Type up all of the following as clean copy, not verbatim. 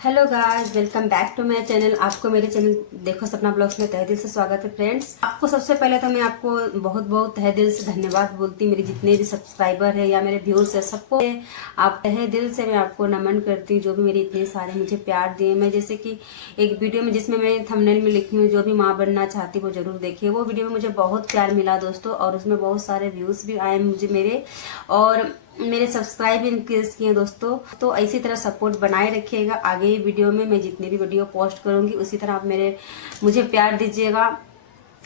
Hello guys, welcome back to my channel. आपको मेरे channel देखो सपना ब्लॉग्स में तहे दिल से स्वागत है। फ्रेंड्स, आपको सबसे पहले तो मैं आपको बहुत बहुत तहे दिल से धन्यवाद बोलती हूँ। मेरे जितने भी सब्सक्राइबर है या मेरे व्यूअर्स है, सबको आप तहे दिल से मैं आपको नमन करती हूँ, जो भी मेरे इतने सारे मुझे प्यार दिए। मैं जैसे कि एक वीडियो में जिसमें मैं थंबनेल में लिखी हूँ, जो भी माँ बनना चाहती वो जरूर देखिए। वो वीडियो में मुझे बहुत प्यार मिला दोस्तों, और उसमें बहुत सारे व्यूज भी आए मुझे मेरे, और मेरे सब्सक्राइब इंक्रीज किए दोस्तों। तो इसी तरह सपोर्ट बनाए रखिएगा। आगे वीडियो में मैं जितने भी वीडियो पोस्ट करूंगी उसी तरह आप मुझे प्यार दीजिएगा।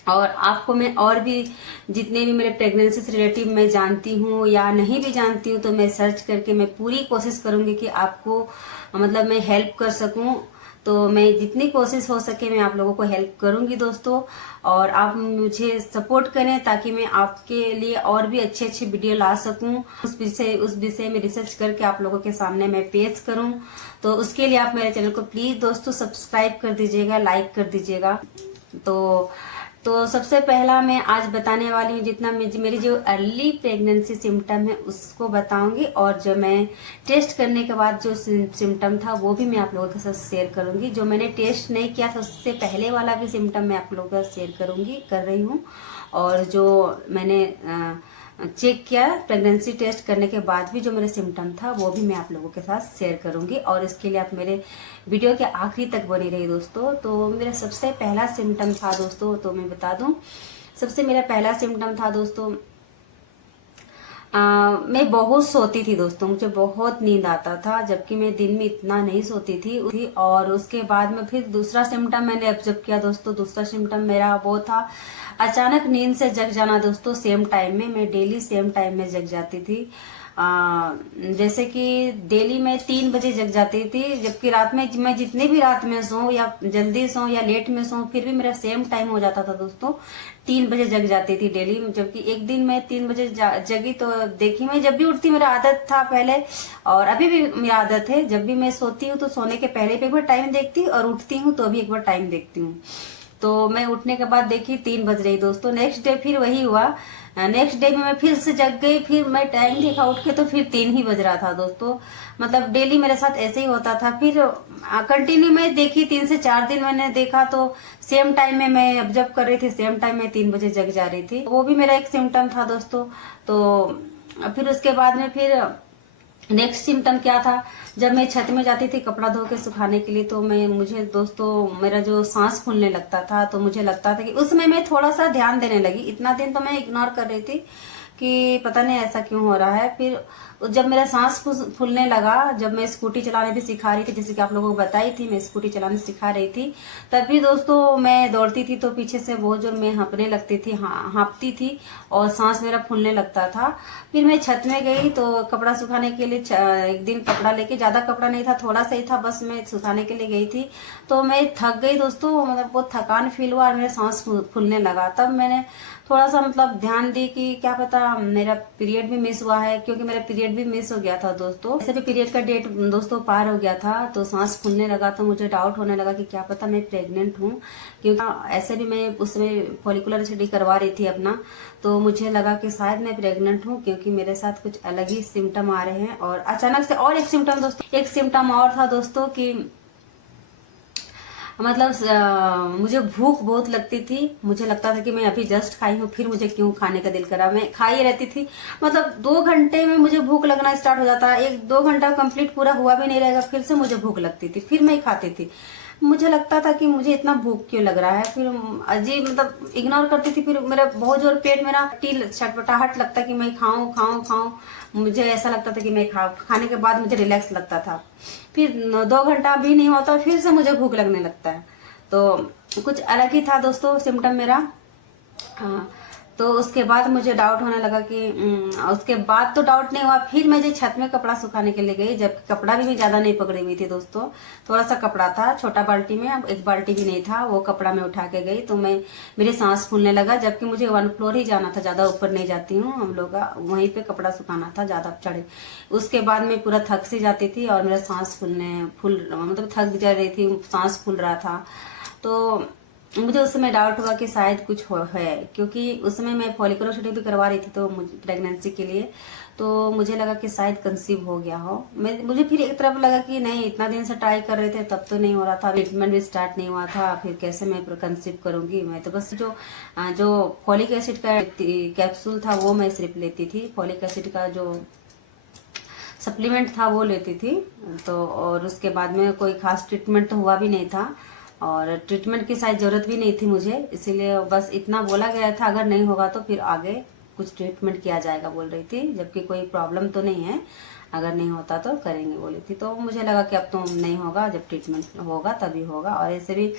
और आपको मैं और भी जितने भी मेरे प्रेगनेंसी से रिलेटिव मैं जानती हूँ या नहीं भी जानती हूँ, तो मैं सर्च करके मैं पूरी कोशिश करूंगी कि आपको मतलब मैं हेल्प कर सकूं। तो मैं जितनी कोशिश हो सके मैं आप लोगों को हेल्प करूंगी दोस्तों, और आप मुझे सपोर्ट करें ताकि मैं आपके लिए और भी अच्छे अच्छे वीडियो ला सकूं। उस विषय में रिसर्च करके आप लोगों के सामने मैं पेश करूं। तो उसके लिए आप मेरे चैनल को प्लीज दोस्तों सब्सक्राइब कर दीजिएगा, लाइक कर दीजिएगा। तो सबसे पहला मैं आज बताने वाली हूँ, जितना मेरी जो अर्ली प्रेगनेंसी सिम्टम है उसको बताऊंगी, और जो मैं टेस्ट करने के बाद जो सिम्टम था वो भी मैं आप लोगों के साथ शेयर करूंगी। जो मैंने टेस्ट नहीं किया था उससे पहले वाला भी सिम्टम मैं आप लोगों के साथ शेयर कर रही हूँ। और जो मैंने चेक किया प्रेगनेंसी टेस्ट करने के बाद भी जो मेरा सिम्टम था वो भी मैं आप लोगों के साथ शेयर करूंगी, और इसके लिए आप मेरे वीडियो के आखिरी तक बनी रही दोस्तों। तो मेरा सबसे पहला सिम्टम था दोस्तों, तो मैं बता दूं, सबसे मेरा पहला सिम्टम था दोस्तों, मैं बहुत सोती थी दोस्तों, मुझे बहुत नींद आता था, जबकि मैं दिन में इतना नहीं सोती थी। और उसके बाद में फिर दूसरा सिम्टम मैंने ऑब्जर्व किया दोस्तों। दूसरा सिम्टम मेरा वो था अचानक नींद से जग जाना दोस्तों। सेम टाइम में मैं डेली सेम टाइम में जग जाती थी। जैसे कि डेली मैं 3 बजे जग जाती थी, जबकि रात में मैं जितने भी रात में सो या जल्दी सो या लेट में सो, फिर भी मेरा सेम टाइम हो जाता था दोस्तों। 3 बजे जग जाती थी डेली। जबकि एक दिन मैं 3 बजे जगी तो देखी, मैं जब भी उठती मेरा आदत था पहले, और अभी भी मेरी आदत है, जब भी मैं सोती हूँ तो सोने के पहले भी एक बार टाइम देखती हूँ, और उठती हूँ तो भी एक बार टाइम देखती हूँ। तो मैं उठने के बाद देखी 3 बज रही दोस्तों। नेक्स्ट डे फिर वही हुआ। नेक्स्ट डे में मैं फिर से जग गई, फिर मैं टाइम देखा उठ के तो फिर 3 ही बज रहा था दोस्तों। मतलब डेली मेरे साथ ऐसे ही होता था। फिर कंटिन्यू मैं देखी, 3 से 4 दिन मैंने देखा, तो सेम टाइम में मैं ऑब्जर्व कर रही थी, सेम टाइम में 3 बजे जग जा रही थी। वो भी मेरा एक सिम्टम था दोस्तों। तो फिर उसके बाद में फिर नेक्स्ट सिम्टम क्या था, जब मैं छत में जाती थी कपड़ा धो के सुखाने के लिए, तो मुझे दोस्तों मेरा जो सांस फूलने लगता था, तो मुझे लगता था कि उसमें मैं थोड़ा सा ध्यान देने लगी। इतना दिन तो मैं इग्नोर कर रही थी कि पता नहीं ऐसा क्यों हो रहा है। फिर जब मेरा सांस फूलने लगा, जब मैं स्कूटी चलाने भी सिखा रही थी, जैसे कि आप लोगों को बताई थी मैं स्कूटी चलाने सिखा रही थी, तभी दोस्तों मैं दौड़ती थी तो पीछे से बहुत जोर मैं हाँपने लगती थी, हाँपती थी, और सांस मेरा फूलने लगता था। फिर मैं छत में गई तो कपड़ा सुखाने के लिए, एक दिन कपड़ा लेके, ज्यादा कपड़ा नहीं था, थोड़ा सा ही था, बस मैं सुखाने के लिए गई थी। तो मैं थक गई दोस्तों, मतलब बहुत थकान फील हुआ और मेरा सांस फूलने लगा। तब मैंने थोड़ा सा मतलब ध्यान दी कि क्या पता मेरा पीरियड भी मिस हुआ है, क्योंकि मेरा पीरियड भी मिस हो गया था दोस्तों। ऐसे भी पीरियड का डेट दोस्तों पार हो गया था, तो सांस फूलने लगा, तो मुझे डाउट होने लगा कि क्या पता मैं प्रेग्नेंट हूँ, क्योंकि ऐसे भी मैं उसमें फॉलिकुलर एसिडी करवा रही थी अपना। तो मुझे लगा कि शायद मैं प्रेग्नेंट हूँ, क्योंकि मेरे साथ कुछ अलग ही सिम्टम आ रहे हैं। और अचानक से और एक सिम्टम दोस्तों, एक सिम्टम और था दोस्तों कि मतलब मुझे भूख बहुत लगती थी। मुझे लगता था कि मैं अभी जस्ट खाई हूँ, फिर मुझे क्यों खाने का दिल करा, मैं खाई रहती थी। मतलब 2 घंटे में मुझे भूख लगना स्टार्ट हो जाता, 1-2 घंटा कंप्लीट पूरा हुआ भी नहीं रहेगा, फिर से मुझे भूख लगती थी, फिर मैं खाती थी। मुझे लगता था कि मुझे इतना भूख क्यों लग रहा है, फिर अजीब मतलब इग्नोर करती थी। फिर मेरा बहुत जोर पेट मेरा छटपटाहट लगता कि मैं खाऊं खाऊं खाऊं। मुझे ऐसा लगता था कि मैं खाने के बाद मुझे रिलैक्स लगता था। फिर 2 घंटा भी नहीं होता, फिर से मुझे भूख लगने लगता है। तो कुछ अलग ही था दोस्तों सिम्टम मेरा। हाँ, तो उसके बाद मुझे डाउट होने लगा कि उसके बाद तो डाउट नहीं हुआ। फिर मैं जो छत में कपड़ा सुखाने के लिए गई, जब कपड़ा भी ज्यादा नहीं पकड़ी हुई थी दोस्तों, थोड़ा सा कपड़ा था छोटा बाल्टी में, अब 1 बाल्टी भी नहीं था, वो कपड़ा मैं उठा के गई, तो मेरी सांस फूलने लगा। जबकि मुझे 1 फ्लोर ही जाना था, ज्यादा ऊपर नहीं जाती हूँ, हम लोग का वहीं पे कपड़ा सुखाना था, ज्यादा चढ़े। उसके बाद मैं पूरा थक सी जाती थी, और मेरा सांस मतलब थक जा रही थी, सांस फूल रहा था। तो मुझे उस समय डाउट हुआ कि शायद कुछ है, क्योंकि उस समय मैं फॉलिकुलर एसिडी भी करवा रही थी तो मुझे प्रेगनेंसी के लिए। तो मुझे लगा कि शायद कंसीव हो गया हो। मुझे फिर एक तरफ लगा कि नहीं, इतना दिन से ट्राई कर रहे थे तब तो नहीं हो रहा था, ट्रीटमेंट भी स्टार्ट नहीं हुआ था, फिर कैसे मैं कंसीव करूंगी। मैं तो बस जो फॉलिक एसिड का कैप्सूल था वो मैं सिर्फ लेती थी, फॉलिक एसिड का जो सप्लीमेंट था वो लेती थी। तो और उसके बाद में कोई खास ट्रीटमेंट तो हुआ भी नहीं था, और ट्रीटमेंट की शायद जरूरत भी नहीं थी मुझे, इसीलिए बस इतना बोला गया था अगर नहीं होगा तो फिर आगे कुछ ट्रीटमेंट किया जाएगा बोल रही थी, जबकि कोई प्रॉब्लम तो नहीं है, अगर नहीं होता तो करेंगे बोली थी। तो मुझे लगा कि अब तो नहीं होगा, जब ट्रीटमेंट होगा तभी होगा। और ऐसे भी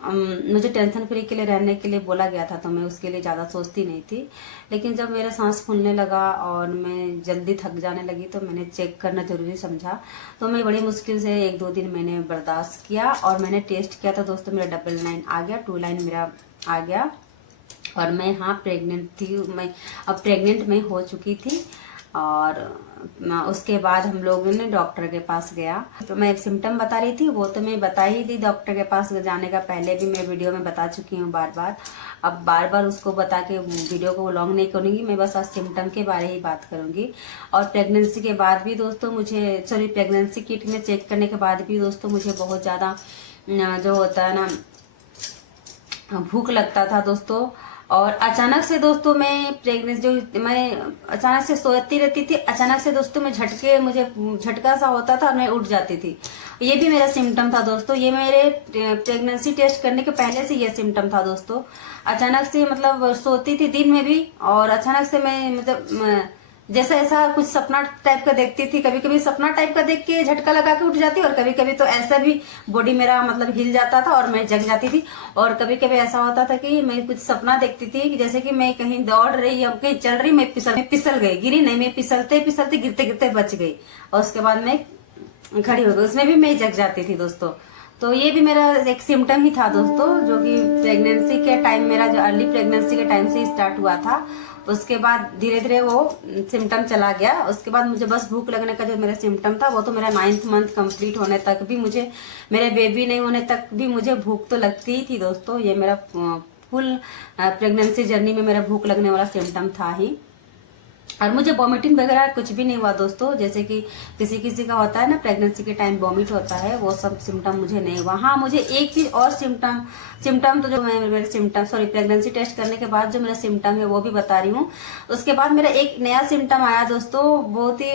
मुझे टेंशन फ्री के लिए रहने के लिए बोला गया था, तो मैं उसके लिए ज़्यादा सोचती नहीं थी। लेकिन जब मेरा सांस फूलने लगा और मैं जल्दी थक जाने लगी तो मैंने चेक करना जरूरी समझा। तो मैं बड़ी मुश्किल से 1-2 दिन मैंने बर्दाश्त किया, और मैंने टेस्ट किया था दोस्तों, मेरा 999 आ गया, 2 लाइन मेरा आ गया, और मैं प्रेग्नेंट थी। मैं अब प्रेग्नेंट मैं हो चुकी थी। और उसके बाद हम लोगों ने डॉक्टर के पास गया। तो मैं सिम्टम बता रही थी, वो तो मैं बता ही थी डॉक्टर के पास जाने का पहले भी, मैं वीडियो में बता चुकी हूँ बार बार। अब बार बार उसको बता के वीडियो को लॉन्ग नहीं करूंगी, मैं बस आज सिम्टम के बारे ही बात करूंगी। और प्रेगनेंसी के बाद भी दोस्तों मुझे, प्रेगनेंसी किट में चेक करने के बाद भी दोस्तों मुझे बहुत ज्यादा जो होता है ना भूख लगता था दोस्तों। और अचानक से दोस्तों मैं अचानक से सोती रहती थी, अचानक से दोस्तों मुझे झटका सा होता था और मैं उठ जाती थी। ये भी मेरा सिम्टम था दोस्तों, ये मेरे प्रेगनेंसी टेस्ट करने के पहले से ये सिम्टम था दोस्तों। अचानक से मतलब सोती थी दिन में भी, और अचानक से मैं मतलब जैसा ऐसा कुछ सपना टाइप का देखती थी, कभी कभी सपना टाइप का देख के झटका लगा के उठ जाती, और कभी कभी तो ऐसा भी बॉडी मेरा मतलब हिल जाता था और मैं जग जाती थी। और कभी कभी ऐसा होता था कि मैं कुछ सपना देखती थी कि जैसे कि मैं कहीं दौड़ रही या कहीं चल रही, मैं फिसल गई, गिरी नहीं, मैं फिसलते फिसलते गिरते गिरते बच गई, और उसके बाद मैं खड़ी हो गई, उसमें भी मैं जग जाती थी दोस्तों। तो ये भी मेरा एक सिम्टम ही था दोस्तों, जो कि प्रेगनेंसी के टाइम, मेरा जो अर्ली प्रेगनेंसी के टाइम से स्टार्ट हुआ था। उसके बाद धीरे धीरे वो सिम्टम चला गया। उसके बाद मुझे बस भूख लगने का जो मेरा सिम्टम था वो तो मेरा 9th मंथ कंप्लीट होने तक भी, मुझे मेरे बेबी नहीं होने तक भी मुझे भूख तो लगती ही थी दोस्तों। ये मेरा फुल प्रेगनेंसी जर्नी में मेरा भूख लगने वाला सिम्टम था ही। और मुझे वॉमिटिंग वगैरह कुछ भी नहीं हुआ दोस्तों, जैसे कि किसी किसी का होता है ना प्रेगनेंसी के टाइम वॉमिट होता है, वो सब सिम्टम मुझे नहीं हुआ। हाँ, मुझे एक चीज और सिम्टम तो जो मैं मेरे सिम्टम प्रेगनेंसी टेस्ट करने के बाद जो मेरा सिम्टम है वो भी बता रही हूँ। उसके बाद मेरा एक नया सिम्टम आया दोस्तों, बहुत ही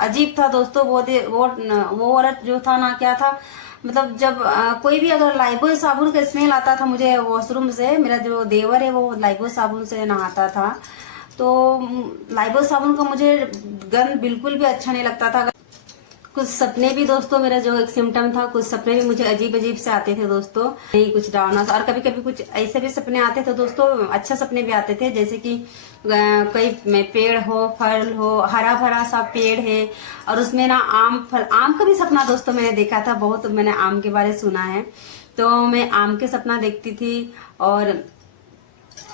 अजीब था दोस्तों। वो वाला जो था ना, क्या था मतलब, जब कोई भी अगर लाइबॉय साबुन का स्मेल आता था मुझे वॉशरूम से, मेरा जो देवर है वो लाइबॉय साबुन से नहाता था, तो लाइबॉय साबुन का मुझे गंध बिल्कुल भी अच्छा नहीं लगता था। कुछ सपने भी दोस्तों, मेरा जो एक सिम्टम था, कुछ सपने भी मुझे अजीब अजीब से आते थे दोस्तों, नहीं कुछ डरावना, और कभी कभी कुछ ऐसे भी सपने आते थे दोस्तों, अच्छे सपने भी आते थे, जैसे कि कोई में पेड़ हो, फल हो, हरा भरा सा पेड़ है, और उसमें ना आम का भी सपना दोस्तों मैंने देखा था। बहुत मैंने आम के बारे सुना है, तो मैं आम के सपना देखती थी। और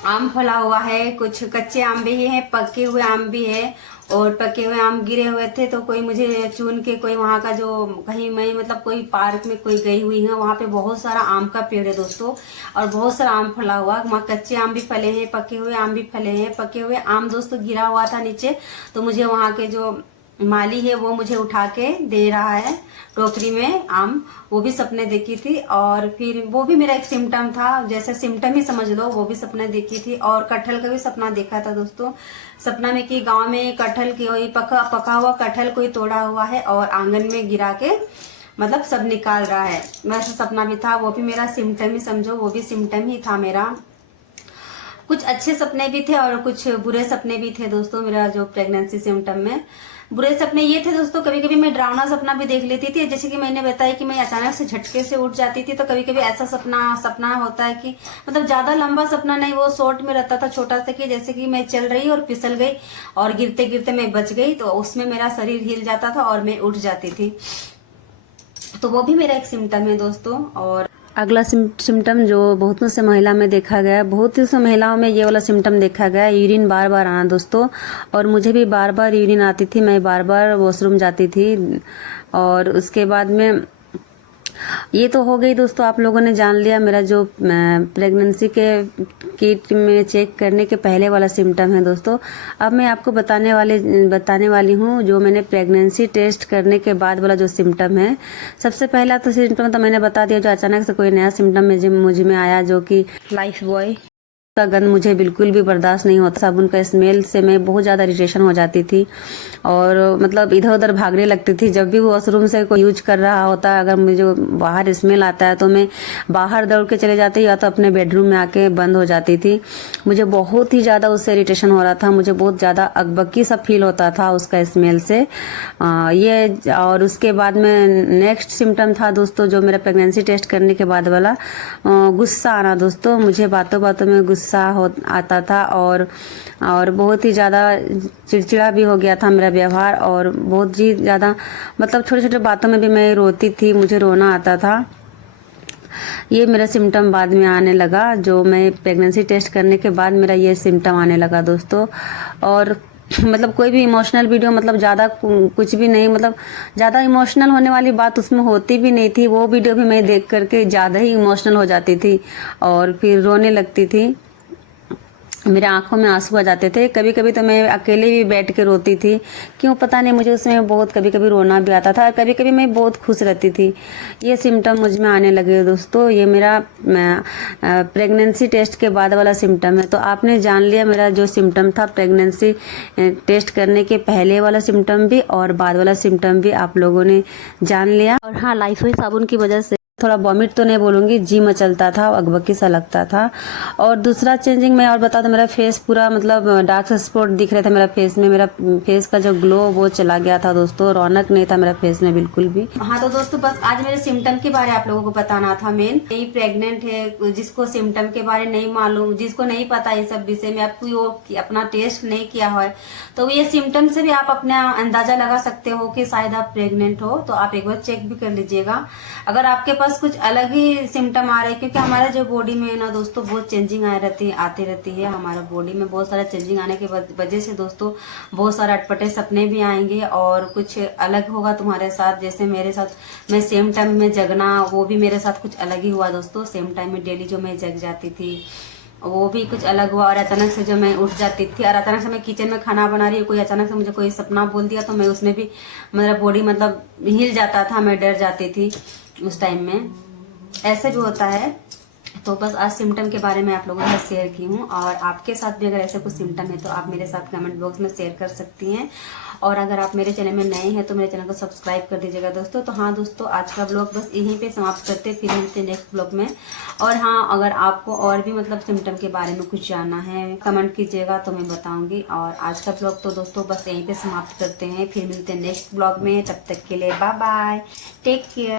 आम फला हुआ है, कुछ कच्चे आम भी है, पके हुए आम भी है, और पके हुए आम गिरे हुए थे, तो कोई मुझे चुन के, कोई वहां का जो कहीं मैं मतलब कोई पार्क में कोई गई हुई है, वहां पे बहुत सारा आम का पेड़ है दोस्तों, और बहुत सारा आम फला हुआ, वहाँ कच्चे आम भी फले हैं, पके हुए आम भी फले हैं। पके हुए आम दोस्तों गिरा हुआ था नीचे, तो मुझे वहां के जो माली है वो मुझे उठा के दे रहा है टोकरी में आम, वो भी सपने देखी थी। और फिर वो भी मेरा एक सिम्टम था, जैसे सिम्टम ही समझ लो, वो भी सपने देखी थी। और कटहल का भी सपना देखा था दोस्तों, सपना में कि गांव में कटहल की पका हुआ कटहल कोई तोड़ा हुआ है और आंगन में गिरा के मतलब सब निकाल रहा है, वैसा सपना भी था। वो भी मेरा सिम्टम ही समझो, वो भी सिम्टम ही था मेरा। कुछ अच्छे सपने भी थे और कुछ बुरे सपने भी थे दोस्तों। मेरा जो प्रेगनेंसी सिम्टम में बुरे सपने ये थे दोस्तों, कभी कभी मैं डरावना सपना भी देख लेती थी, जैसे कि मैंने बताया कि मैं अचानक से झटके से उठ जाती थी। तो कभी कभी ऐसा सपना होता है कि मतलब ज्यादा लंबा सपना नहीं, वो शॉर्ट में रहता था, छोटा सा, कि जैसे कि मैं चल रही और फिसल गई और गिरते गिरते मैं बच गई, तो उसमें मेरा शरीर हिल जाता था और मैं उठ जाती थी। तो वो भी मेरा एक सिम्टम है दोस्तों। और अगला सिम्टम जो बहुत से महिला में देखा गया है, बहुत ही से महिलाओं में ये वाला सिम्टम देखा गया है, यूरिन बार बार आना दोस्तों। और मुझे भी बार बार यूरिन आती थी, मैं बार बार वॉशरूम जाती थी। और उसके बाद में ये तो हो गई दोस्तों, आप लोगों ने जान लिया मेरा जो प्रेगनेंसी के किट में चेक करने के पहले वाला सिम्टम है दोस्तों। अब मैं आपको बताने वाली हूँ जो मैंने प्रेगनेंसी टेस्ट करने के बाद वाला जो सिम्टम है। सबसे पहला तो सिम्टम तो मैंने बता दिया, जो अचानक से कोई नया सिम्टम मुझ में आया, जो कि लाइफ बॉय का गंध मुझे बिल्कुल भी बर्दाश्त नहीं होता। साबुन का स्मेल से मैं बहुत ज़्यादा इरिटेशन हो जाती थी और मतलब इधर उधर भागने लगती थी। जब भी वॉशरूम से कोई यूज कर रहा होता है, अगर मुझे बाहर स्मेल आता है तो मैं बाहर दौड़ के चले जाती, या तो अपने बेडरूम में आके बंद हो जाती थी। मुझे बहुत ही ज़्यादा उससे इरिटेशन हो रहा था, मुझे बहुत ज़्यादा अकबकी सा फील होता था उसका स्मेल से। ये और उसके बाद में नेक्स्ट सिम्टम था दोस्तों, जो मेरा प्रेगनेंसी टेस्ट करने के बाद वाला गुस्सा आना दोस्तों। मुझे बातों बातों में गुस्सा आता था और बहुत ही ज़्यादा चिड़चिड़ा भी हो गया था मेरा व्यवहार, और बहुत ही ज़्यादा मतलब छोटे छोटे बातों में भी मैं रोती थी, मुझे रोना आता था। ये मेरा सिम्टम बाद में आने लगा, जो मैं प्रेगनेंसी टेस्ट करने के बाद मेरा ये सिम्टम आने लगा दोस्तों। और मतलब कोई भी इमोशनल वीडियो, मतलब ज़्यादा कुछ भी नहीं, मतलब ज़्यादा इमोशनल होने वाली बात उसमें होती भी नहीं थी। वो वीडियो भी मैं देख करके ज़्यादा ही इमोशनल हो जाती थी और फिर रोने लगती थी, मेरे आंखों में आंसू आ जाते थे। कभी कभी तो मैं अकेले भी बैठ के रोती थी, क्यों पता नहीं, मुझे उसमें बहुत कभी कभी रोना भी आता था, कभी कभी मैं बहुत खुश रहती थी। ये सिम्टम मुझ में आने लगे दोस्तों। ये मेरा प्रेगनेंसी टेस्ट के बाद वाला सिम्टम है। तो आपने जान लिया मेरा जो सिम्टम था प्रेगनेंसी टेस्ट करने के पहले वाला सिम्टम भी और बाद वाला सिम्टम भी आप लोगों ने जान लिया। और हाँ, लाइफबॉय साबुन की वजह से थोड़ा वॉमिट तो नहीं बोलूँगी, जी मचलता था, अकबकी सा लगता था। और दूसरा चेंजिंग मैं और बता दूं, मेरा फेस पूरा मतलब डार्क स्पॉट दिख रहे थे मेरा फेस में। मेरा फेस का जो ग्लो वो चला गया था दोस्तों, रौनक नहीं था मेरा फेस में बिल्कुल भी। हाँ तो दोस्तों, बस आज मेरे सिम्टम के बारे आप लोगों को बताना था। मेन यही प्रेग्नेंट है, जिसको सिम्टम के बारे नहीं मालूम, जिसको नहीं पता ये सब विषय में, आपको अपना टेस्ट नहीं किया है, तो ये सिम्टम से भी आप अपना अंदाजा लगा सकते हो कि शायद आप प्रेग्नेंट हो। तो आप एक बार चेक भी कर लीजिएगा अगर आपके पास कुछ अलग ही सिम्टम आ रहे हैं, क्योंकि हमारे जो बॉडी में है ना दोस्तों, बहुत चेंजिंग आती रहती है। हमारा बॉडी में बहुत सारा चेंजिंग आने की वजह से दोस्तों बहुत सारा अटपटे सपने भी आएंगे और कुछ अलग होगा तुम्हारे साथ। जैसे मेरे साथ, मैं सेम टाइम में जगना, वो भी मेरे साथ कुछ अलग ही हुआ दोस्तों। सेम टाइम में डेली जो मैं जग जाती थी वो भी कुछ अलग हुआ, और अचानक से जो मैं उठ जाती थी, और अचानक से मैं किचन में खाना बना रही हूँ, कोई अचानक से मुझे कोई सपना बोल दिया तो मैं उसमें भी मेरा बॉडी मतलब हिल जाता था, मैं डर जाती थी उस टाइम में। ऐसे भी होता है। तो बस आज सिम्टम के बारे में आप लोगों के साथ शेयर की हूँ, और आपके साथ भी अगर ऐसे कुछ सिम्टम है तो आप मेरे साथ कमेंट बॉक्स में शेयर कर सकती हैं। और अगर आप मेरे चैनल में नए हैं तो मेरे चैनल को सब्सक्राइब कर दीजिएगा दोस्तों। तो हाँ दोस्तों, आज का ब्लॉग बस यहीं पे समाप्त करते, फिर मिलते नेक्स्ट ब्लॉग में। और हाँ, अगर आपको और भी मतलब सिम्टम के बारे में कुछ जानना है कमेंट कीजिएगा तो मैं बताऊंगी। और आज का ब्लॉग तो दोस्तों बस यहीं पे समाप्त करते हैं, फिर मिलते हैं नेक्स्ट ब्लॉग में। तब तक के लिए बाय बाय, टेक केयर।